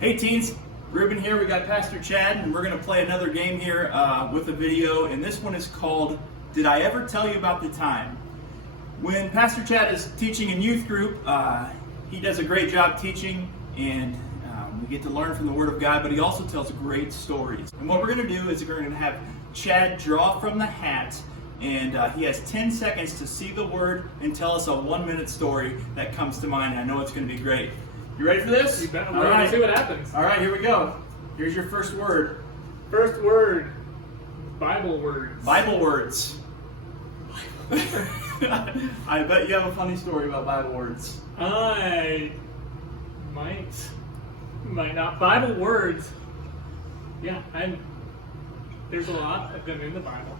Hey teens, Ruben here. We got Pastor Chad, and we're going to play another game here with a video, and this one is called Did I Ever Tell You About the Time? When Pastor Chad is teaching in youth group, he does a great job teaching, and we get to learn from the Word of God, but he also tells great stories. And what we're going to do is we're going to have Chad draw from the hat, and he has 10 seconds to see the word and tell us a 1-minute story that comes to mind. I know it's going to be great. You ready for this? You bet. All We're right. gonna see what happens. All right, here we go. Here's your first word. First word, Bible words. Bible words. I bet you have a funny story about Bible words. I might not. Bible words. Yeah, there's a lot of them in the Bible.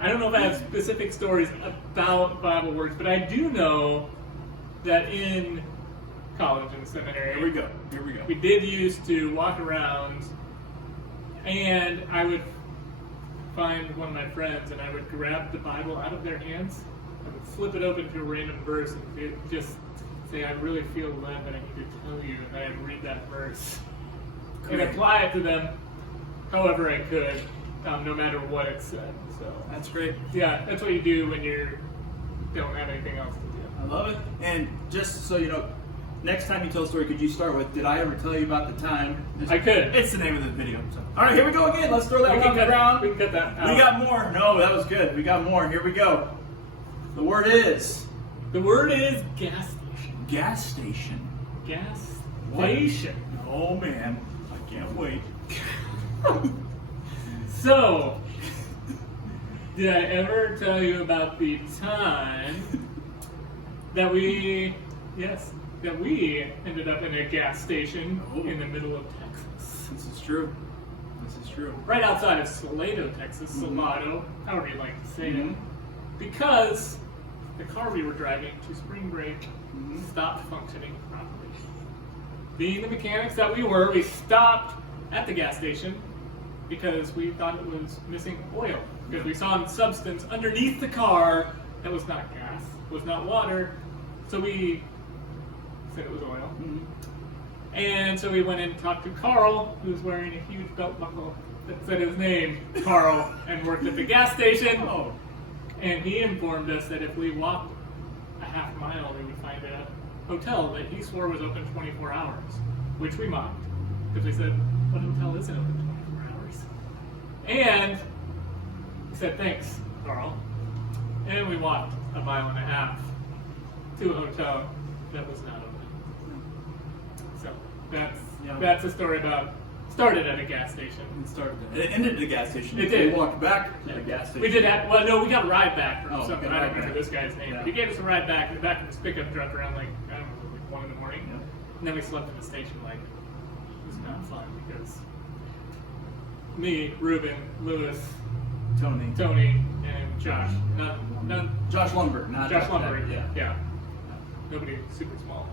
I don't know if I have specific stories about Bible words, but I do know that in college and seminary, Here we go. we did used to walk around, and I would find one of my friends, and I would grab the Bible out of their hands, I would flip it open to a random verse, and just say, I really feel led that I need to tell you, and I'd read that verse, and apply it to them however I could, no matter what it said. So That's great. yeah, that's what you do when you don't have anything else to do. I love it. And just so you know, next time you tell a story, could you start with, did I ever tell you about the time? I could. It's the name of the video. So. All right, here we go again. Let's throw that We one on the can ground. cut that out. We got more. No, that was good. We got more. Here we go. The word is The word is gas station. gas station. Gas What? station. Oh man, I can't wait. So, did I ever tell you about the time that we ended up in a gas station in the middle of Texas? This is true. This is true. Right outside of Salado, Texas, Salado, however you like to say it. Because the car we were driving to spring break stopped functioning properly. Being the mechanics that we were, we stopped at the gas station because we thought it was missing oil. Because we saw a substance underneath the car that was not gas, was not water. So we said it was oil. And so we went in and talked to Carl, who's wearing a huge belt buckle that said his name, Carl, and worked at the gas station. Oh, And he informed us that if we walked a half mile, we would find a hotel that he swore was open 24 hours, which we mocked. Because we said, what hotel isn't open 24 hours? And he said, thanks, Carl. And we walked a mile and a half to a hotel that was not open. So that's a story about, started at a gas station. it ended at a gas station. It did. We walked back to the gas station. We did have, well, no, we got a ride back from Oh, something. got a I don't ride remember back. this guy's name. Yeah. He gave us a ride back in the back of his pickup truck around like 1 in the morning. Yeah. And then we slept in the station like, it was not fun because me, Ruben, Lewis, Tony. and Josh. None, Josh Lundberg. Not Josh that- Lumberg. Yeah. Yeah. Nobody super small.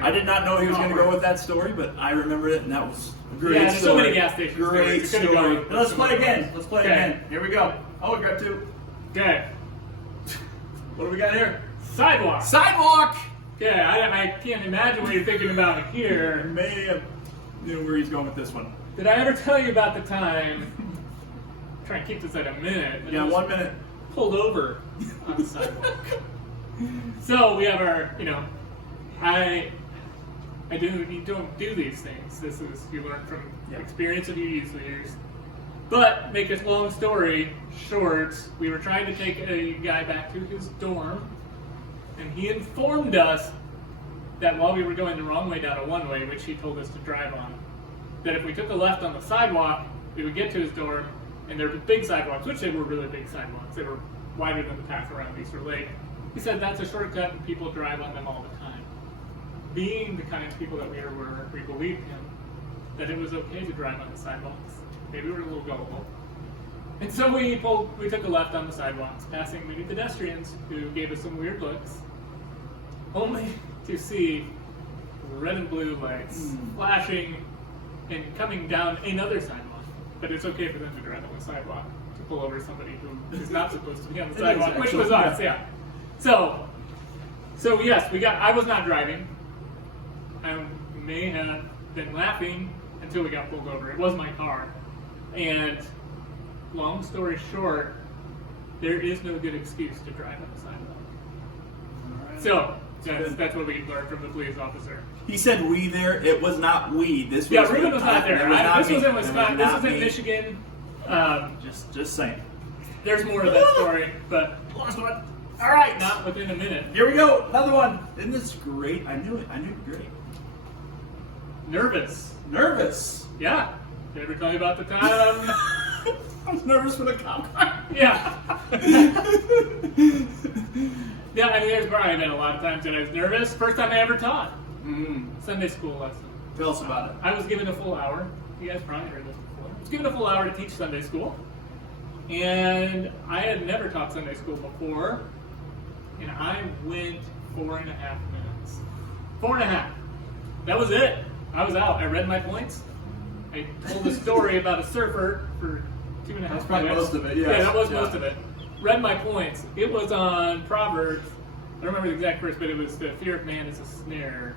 I did not know he was going to go with that story, but I remember it, and that was a great Yeah, there's story. so many gas stations. Great You could've story. gone Now let's with play some again. of them. Let's play Okay. again. Here we go. Oh, we grab two. Okay. What do we got here? Sidewalk. Sidewalk. Okay, I can't imagine what you're thinking about I here. may have knew where he's going with this one. Did I ever tell you about the time? Try and keep this at a minute. Yeah, I was 1 minute. Pulled over on the sidewalk. So we have our, you don't do these things. This is, you learn from experience of your youth leaders. But, make a long story short, we were trying to take a guy back to his dorm, and he informed us that while we were going the wrong way down a one-way, which he told us to drive on, that if we took a left on the sidewalk, we would get to his dorm, and there were big sidewalks, which they were really big sidewalks. They were wider than the path around Easter Lake. He said that's a shortcut and people drive on them all the time. Being the kind of people that we were, we believed him that it was okay to drive on the sidewalks. Maybe we were a little gullible. And so we took a left on the sidewalks, passing many pedestrians who gave us some weird looks, only to see red and blue lights flashing and coming down another sidewalk. But it's okay for them to drive on the sidewalk to pull over somebody who is not supposed to be on the sidewalk, which was us, yeah. So yes, I was not driving. I may have been laughing until we got pulled over. It was my car. And long story short, there is no good excuse to drive on the sidewalk. So that's what we learned from the police officer. He said we there. It was not we. This was Yeah, Ruben was not there. This was in me. Wisconsin. It This not was in me. Michigan. Just saying. There's more to that story, but Last one. All right. not within a minute. Here we go. Another one. Isn't this great? I knew it. I knew it great. Nervous. Nervous. Yeah. Did I ever tell you about the time? I was nervous for the cop car. Yeah. Yeah, I mean, there's probably been a lot of times that I was nervous. First time I ever taught. Sunday school lesson. Tell us about it. I was given a full hour. You guys probably heard this before. I was given a full hour to teach Sunday school. And I had never taught Sunday school before. And I went 4.5 minutes. 4.5. That was it. I was out. I read my points. I told a story about a surfer for 2.5 minutes. That's probably most of it, yes. Yeah, that was Yeah. most of it. Read my points. It was on Proverbs. I don't remember the exact verse, but it was the fear of man is a snare.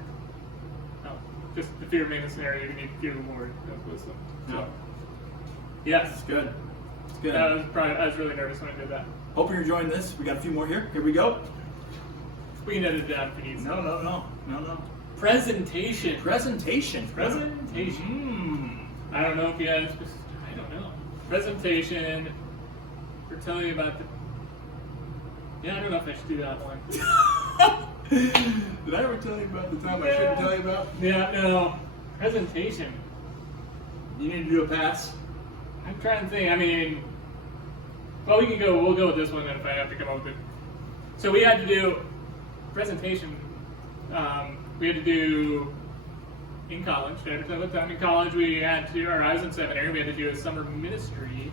No, just the fear of man is a snare. You need to fear the Lord. That's wisdom. Yeah. Yes. It's good. It's good. I was really nervous when I did that. Hope you're enjoying this. We got a few more here. Here we go. We can edit it out if we need. No. Presentation. Presentation. Presentation. I don't know if you guys. I don't know. Presentation. We're telling you about the. Yeah, I don't know if I should do that one. Did I ever tell you about the time I shouldn't tell you about? Yeah, no. Presentation. You need to do a pass. I'm trying to think. I mean, well, we'll go with this one then if I have to come up with it. So we had to do presentation. We had to do in college. Every time in college, we had to, or I was in seminary, we had to do a summer ministry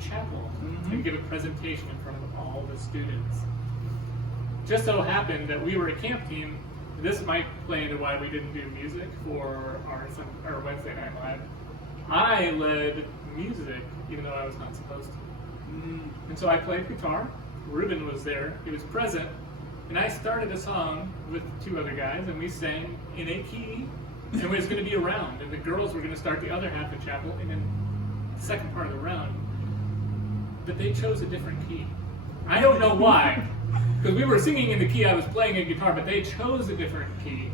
chapel and give a presentation in front of all the students. Just so happened that we were a camp team. This might play into why we didn't do music for our Wednesday Night Live. I led music, even though I was not supposed to. And so I played guitar. Ruben was there. He was present. And I started a song with 2 other guys, and we sang in a key. And it was going to be a round. And the girls were going to start the other half of chapel, and then the second part of the round. But they chose a different key. I don't know why. Because we were singing in the key I was playing in guitar, but they chose a different key.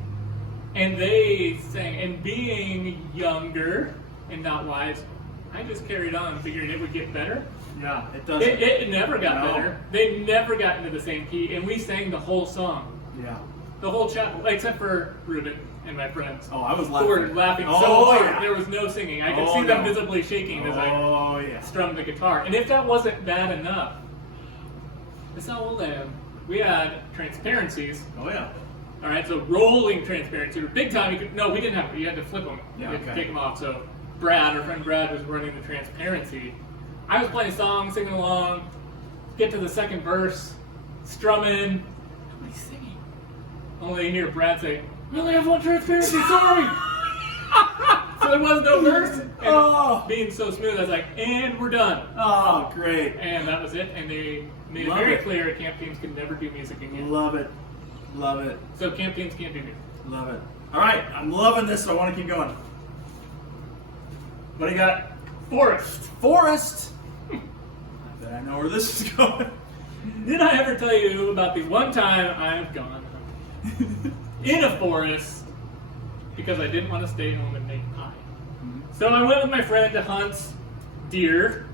And they sang. And being younger and not wise, I just carried on figuring it would get better. Yeah, it doesn't. It never got better. They never got into the same key, and we sang the whole song. Yeah. The whole chapel, except for Ruben and my friends. Oh, I was Who laughing. were laughing so hard. Yeah. There was no singing. I could see them visibly shaking as I strummed the guitar. And if that wasn't bad enough, that's how old I am. We had transparencies. Oh, yeah. All right, so rolling transparency. Big time. We didn't have. You had to flip them. Yeah, you had to okay. take them off. So Brad, our friend Brad, was running the transparency. I was playing songs, singing along. Get to the second verse, strumming. Nobody's singing. Only you hear Brad say, "We only have one transparency. Sorry." So there was no verse. And being so smooth, I was like, "And we're done." Oh, great. And that was it. And they made Love it very it. clear camp teams can never do music again. Love it. Love it. So camp teams can't do music. Love it. All right, I'm loving this, so I want to keep going. What do you got? Forest. Forest. I bet I know where this is going. Did I ever tell you about the one time I've gone in a forest because I didn't want to stay home and make pie? So I went with my friend to hunt deer,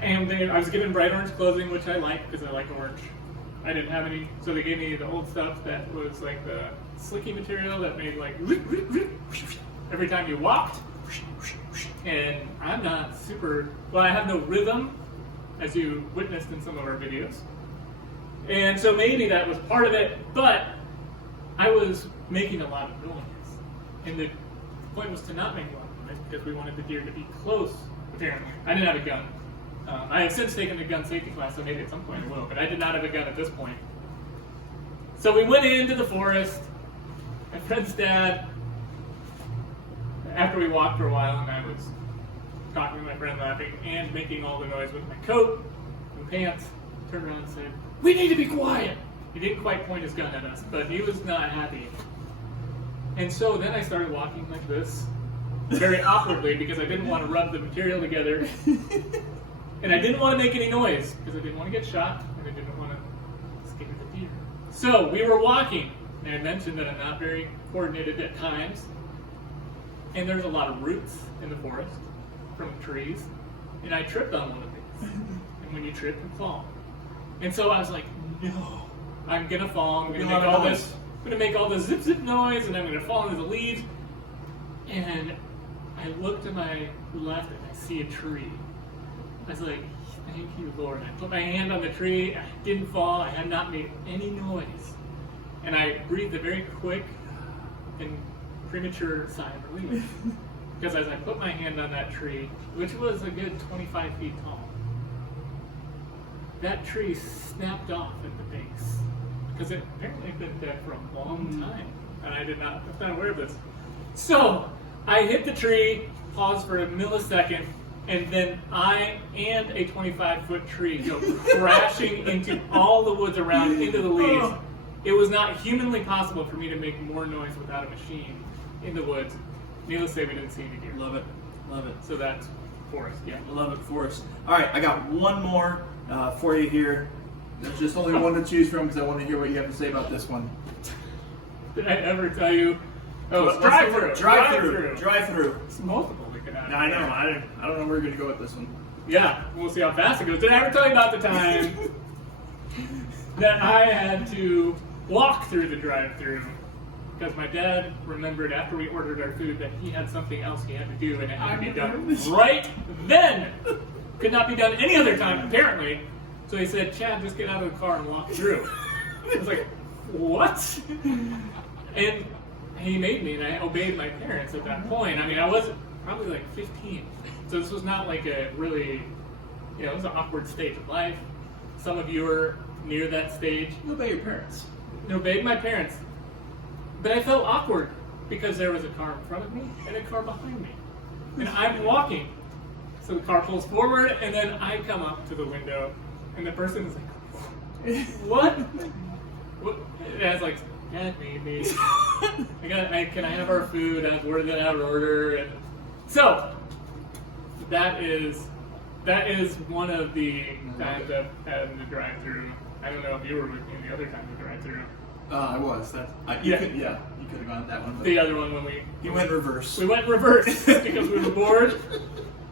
and I was given bright orange clothing, which I like because I like orange. I didn't have any, so they gave me the old stuff that was like the slicky material that made like every time you walked. And I'm not super, well, I have no rhythm, as you witnessed in some of our videos. And so maybe that was part of it, but I was making a lot of noise. And the point was to not make a lot of noise because we wanted the deer to be close, apparently. I didn't have a gun. I have since taken the gun safety class, so maybe at some point I will, but I did not have a gun at this point. So we went into the forest. My friend's dad, after we walked for a while, and I was talking to my friend, laughing, and making all the noise with my coat and pants, turned around and said, "We need to be quiet." He didn't quite point his gun at us, but he was not happy. And so then I started walking like this, very awkwardly, because I didn't want to rub the material together. And I didn't want to make any noise, because I didn't want to get shot, and I didn't want to scare the deer. So we were walking, and I mentioned that I'm not very coordinated at times. And there's a lot of roots in the forest from trees. And I tripped on one of these. And when you trip, you fall. And so I was like, no, I'm going to fall. I'm going to make all this zip zip noise, and I'm going to fall into the leaves. And I look to my left, and I see a tree. I was like, thank you, Lord. I put my hand on the tree. I didn't fall. I had not made any noise. And I breathed a very quick and premature sigh of relief. Because as I put my hand on that tree, which was a good 25 feet tall, that tree snapped off at the base. Because it apparently had been dead for a long time. And I was not aware of this. So I hit the tree, paused for a millisecond, and then I and a 25-foot tree go crashing into all the woods around, into the leaves. It was not humanly possible for me to make more noise without a machine in the woods. Needless to say, we didn't see any deer. Love it. Love it. So that's forest, yeah. Love it, Forrest. All right, I got one more for you here. There's just only one to choose from because I want to hear what you have to say about this one. Did I ever tell you? Oh, it's Drive-through. drive-through. Drive-through. It's multiple we could have. I know. I don't know where you're going to go with this one. Yeah, we'll see how fast it goes. Did I ever tell you about the time that I had to walk through the drive-through because my dad remembered after we ordered our food that he had something else he had to do and it had to be done right then. Could not be done any other time, apparently. So he said, Chad, just get out of the car and walk through. I was like, what? And he made me, and I obeyed my parents at that point. I mean, I was probably like 15. So this was not like a really, it was an awkward stage of life. Some of you are near that stage. You obey your parents. I obeyed my parents. But I felt awkward because there was a car in front of me and a car behind me. And I'm walking. So the car pulls forward, and then I come up to the window, and the person is like, what? And I was like, Dad made me. Can I have our food? Where did I order? And so that is one of the times I've had in the drive-through. I don't know if you were with me the other time in the drive-through. I was. You could have gone that one. But the other one when you went reverse. We went reverse because we were bored.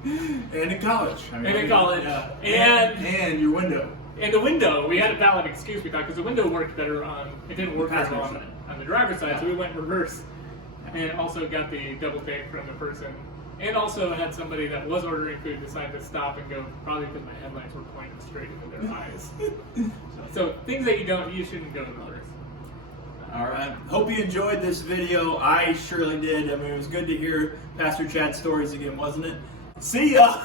And in college. Yeah. And your window. And the window, we had a valid excuse, we thought, because the window worked better it didn't work as well on the driver's side, so we went reverse. And also got the double take from the person. And also had somebody that was ordering food decide to stop and go, probably because my headlights were pointing straight into their eyes. So things that you shouldn't go reverse. All right. Hope you enjoyed this video. I surely did. I mean, it was good to hear Pastor Chad's stories again, wasn't it? See ya!